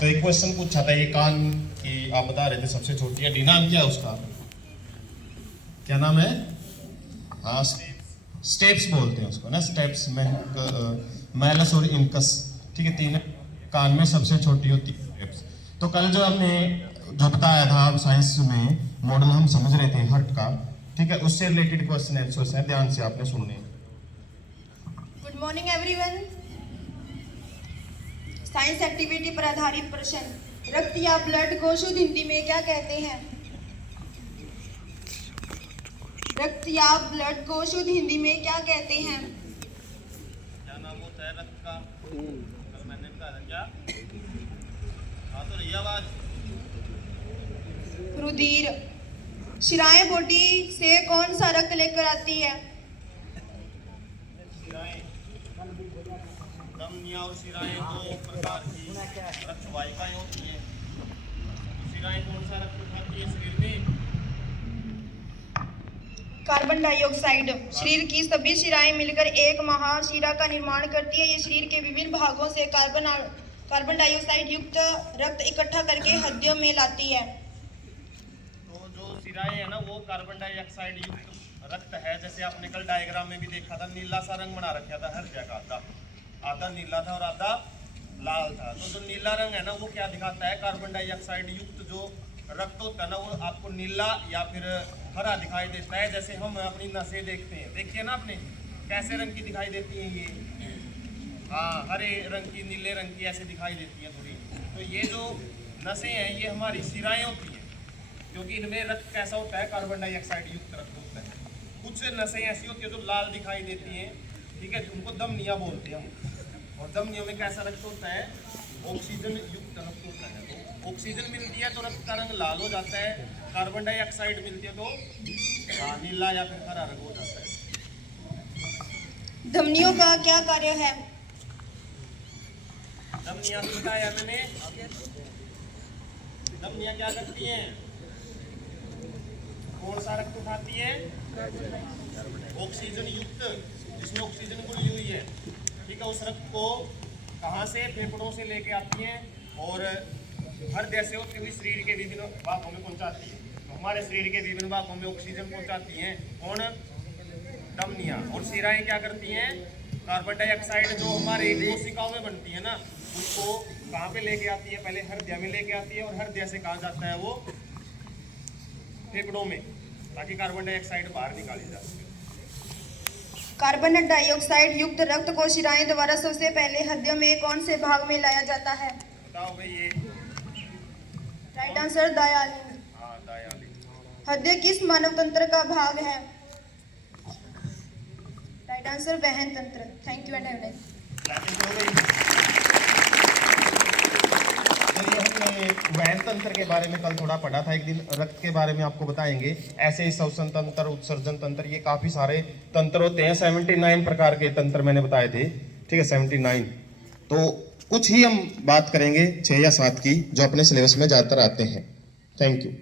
तो एक क्वेश्चन पूछा था, ये कान की आप बता रहे थे सबसे छोटी हड्डी, नाम क्या है उसका? क्या नाम है? हाँ, स्टेप्स बोलते हैं उसको ना, स्टेप्स में मैलस और इनकस, ठीक है, तीन कान में सबसे छोटी होती है स्टेप्स। तो कल जो हमने जो बताया था साइंस में मॉडल हम समझ रहे थे हर्ट का, ठीक है, उससे रिलेटेड क्वेश्चन आंसर्स हैं, ध्यान से आपने सुनने। Good morning everyone. Science activity पर आधारित प्रश्न, रक्त या ब्लड को शुद्ध हिंदी में क्या कहते हैं? रक्त या ब्लड को शुद्ध हिंदी में क्या कहते हैं? क्या नाम होता है रक्त का? कल मैंने बताया क्या? हाँ तो रही आवाज। रुधिर। शिराएं बॉडी से कौन सा रक्त लेकर आती है? शिराएं, धमनियां और शिराएं दो प्रकार की रक्त वाहिकाएं होती हैं। शिराएं कौन सा रक्त उठाती है शरीर में? Carbon dioxide. शरीर की सभी शिराएं मिलकर एक महाशिरा का निर्माण करती है। ये शरीर के विभिन्न भागों से कार्बन डाइऑक्साइड युक्त रक्त इकट्ठा करके हड्डियों में लाती है। तो जो शिराएं है ना, वो कार्बन डाइऑक्साइड युक्त रक्त है। जैसे आपने कल डायग्राम में भी देखा था, नीला सा रंग बना रखा था हर जगह, आधा नीला था और आधा लाल था। तो जो नीला रंग है ना, वो क्या दिखाता है? कार्बन डाइऑक्साइड युक्त जो रक्त होता है ना, वो आपको नीला या फिर हरा दिखाई देता है। जैसे हम अपनी नसें देखते हैं, देखिए ना आपने, कैसे रंग की दिखाई देती हैं ये? हाँ, हरे रंग की, नीले रंग की ऐसे दिखाई देती है थोड़ी। तो ये जो नसें हैं, ये हमारी शिराएं होती हैं, क्योंकि इनमें रक्त कैसा होता है? कार्बन डाइऑक्साइड युक्त रक्त होता है। कुछ नसें ऐसी होती है जो लाल दिखाई देती हैं, ठीक है, उनको धमनियां बोलते हैं हम। और धमनियों में कैसा रक्त होता है? ऑक्सीजन युक्त रक्त होता है। तो ऑक्सीजन मिलती है तो रक्त का रंग लाल हो जाता है, कार्बन डाइऑक्साइड मिलती है तो नीला या फिर हरा रंग हो जाता है। धमनियों का क्या कार्य है? धमनियां बताया मैंने, धमनियां क्या करती हैं? कौन सा रक्त उठाती है? ऑक्सीजन युक्त, जिसमें ऑक्सीजन घुली हुई है, ठीक है, उस रक्त को कहाँ से? फेफड़ों से लेके आती हैं और हृदय से होती हुई शरीर के विभिन्न भागों में पहुंचाती है। तो हमारे शरीर के विभिन्न भागों में ऑक्सीजन पहुंचाती हैं कौन? धमनियां। और शिराएं क्या करती हैं? कार्बन डाइऑक्साइड जो हमारे कोशिकाओं में बनती है ना, उसको कहाँ पे लेके आती है? पहले हृदय में लेके आती है, और हृदय से कहाँ जाता है वो? फेफड़ों में, ताकि कार्बन डाइऑक्साइड बाहर निकाली जा सके। कार्बन डाइऑक्साइड युक्त रक्त को शिराएं द्वारा सबसे पहले हृदय में कौन से भाग में लाया जाता है? बताओ भाई ये। राइट आंसर दायालिंग। हाँ, दायालिंग। हृदय किस मानव तंत्र का भाग है? राइट आंसर वहन तंत्र। थैंक यू एंड हैव वहन तंत्र के बारे में कल थोड़ा पढ़ा था, एक दिन रक्त के बारे में आपको बताएंगे। ऐसे ही श्वसन तंत्र, उत्सर्जन तंत्र, ये काफी सारे तंत्र होते हैं। 79 प्रकार के तंत्र मैंने बताए थे, ठीक है, 79। तो कुछ ही हम बात करेंगे 6 या 7 की, जो अपने सिलेबस में ज्यादातर आते हैं। Thank you.